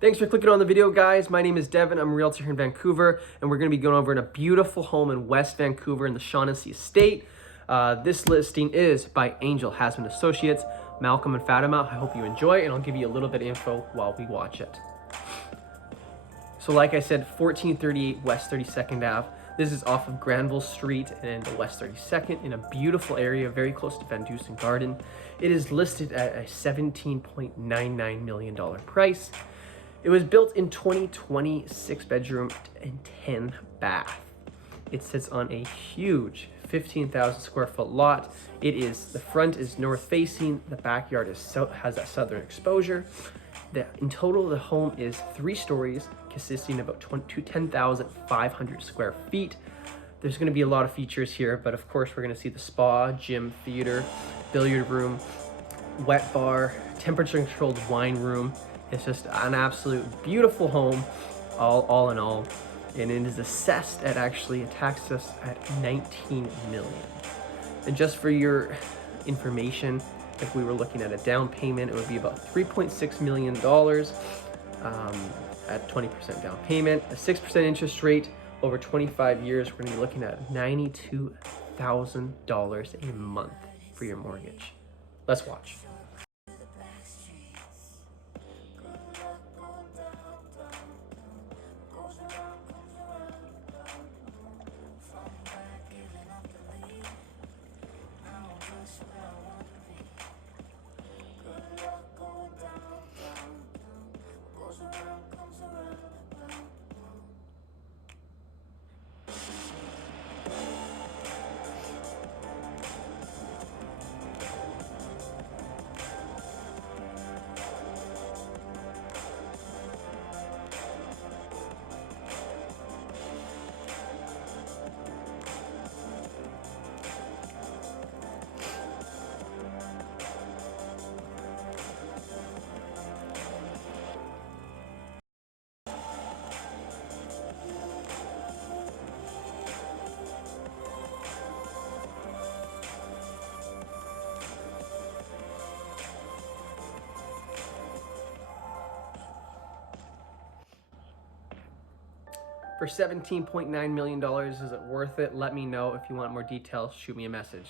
Thanks for clicking on the video, guys. My name is Devin. I'm a realtor here in Vancouver, and we're going to be going over in a beautiful home in West Vancouver in the Shaughnessy estate. This listing is by Angell, Hasman Associates, Malcom and Fatima. I hope you enjoy, and I'll give you a little bit of info while we watch it. So like I said, 1438 West 32nd Ave. This is off of Granville Street and West 32nd in a beautiful area, very close to Van Dusen Garden. It is listed at a $17.99 million price. It was built in 2020, 6 bedroom and 10 bath. It sits on a huge 15,000 square foot lot. The front is north facing, the backyard has that southern exposure. In total, the home is 3 stories, consisting of about 10,500 square feet. There's going to be a lot of features here, but of course we're going to see the spa, gym, theater, billiard room, wet bar, temperature controlled wine room. It's just an absolute beautiful home, all in all. And it is assessed at a tax assessed at $19 million. And just for your information, if we were looking at a down payment, it would be about $3.6 million at 20% down payment, a 6% interest rate over 25 years. We're going to be looking at $92,000 a month for your mortgage. Let's watch. For $17.9 million, is it worth it? Let me know. If you want more details, shoot me a message.